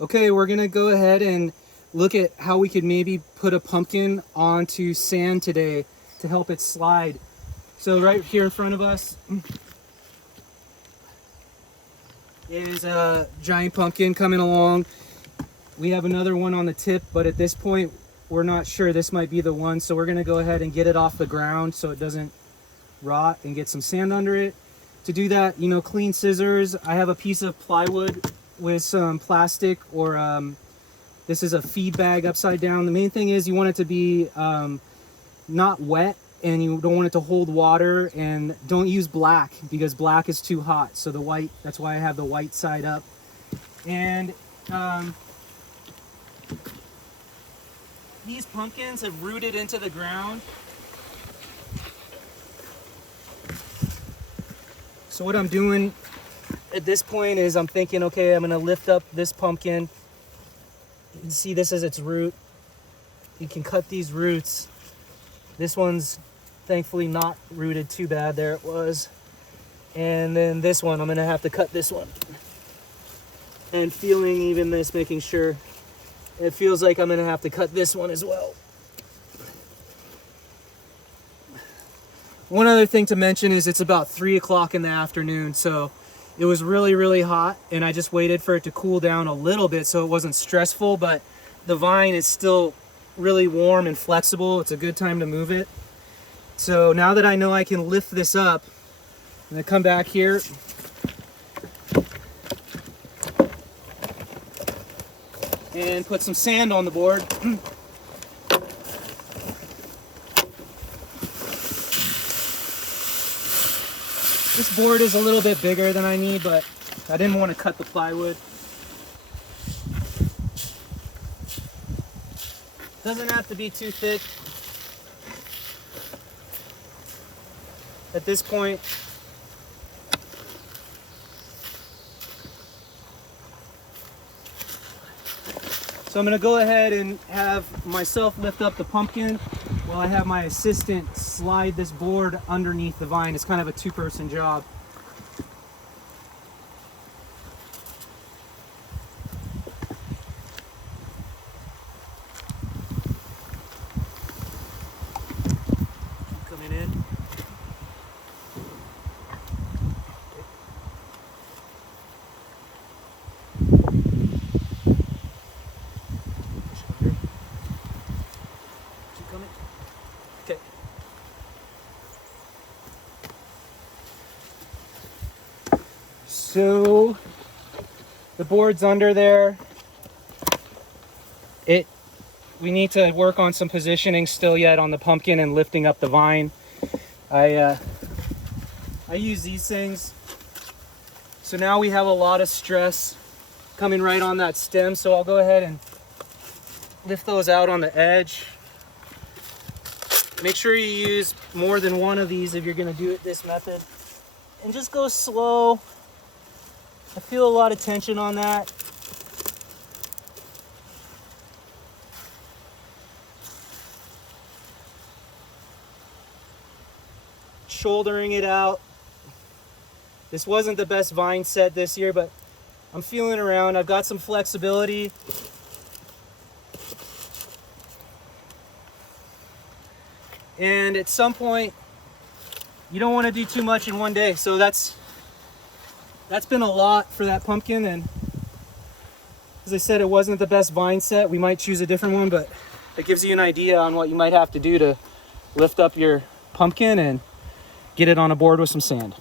Okay, we're gonna go ahead and look at how we could maybe put a pumpkin onto sand today to help it slide. So right here in front of us is a giant pumpkin coming along. We have another one on the tip, but at this point we're not sure this might be the one, so we're gonna go ahead and get it off the ground so it doesn't rot and get some sand under it. To do that, clean scissors. I have a piece of plywood with some plastic, or this is a feed bag upside down. The main thing is you want it to be not wet, and you don't want it to hold water, and don't use black because black is too hot. So the white, that's why I have the white side up. And these pumpkins have rooted into the ground. So what I'm doing at this point is I'm thinking, okay, I'm gonna lift up this pumpkin. You can see this is its root. You can cut these roots. This one's thankfully not rooted too bad. There it was. And then this one, I'm gonna have to cut this one. And feeling even this, making sure. It feels like I'm gonna have to cut this one as well. One other thing to mention is it's about 3 o'clock in the afternoon, so it was really, really hot, and I just waited for it to cool down a little bit so it wasn't stressful, but the vine is still really warm and flexible. It's a good time to move it. So now that I know I can lift this up, I'm gonna come back here. And put some sand on the board. This board is a little bit bigger than I need, but I didn't want to cut the plywood. Doesn't have to be too thick. At this point, so I'm gonna go ahead and have myself lift up the pumpkin while I have my assistant slide this board underneath the vine. It's kind of a two-person job. Coming in. Okay. So the board's under there. We need to work on some positioning still yet on the pumpkin and lifting up the vine. I use these things. So now we have a lot of stress coming right on that stem. So I'll go ahead and lift those out on the edge. Make sure you use more than one of these if you're gonna do it this method. And just go slow. I feel a lot of tension on that. Shouldering it out. This wasn't the best vine set this year, but I'm feeling around. I've got some flexibility. And at some point, you don't want to do too much in one day. So that's been a lot for that pumpkin. And as I said, it wasn't the best vine set. We might choose a different one, but it gives you an idea on what you might have to do to lift up your pumpkin and get it on a board with some sand.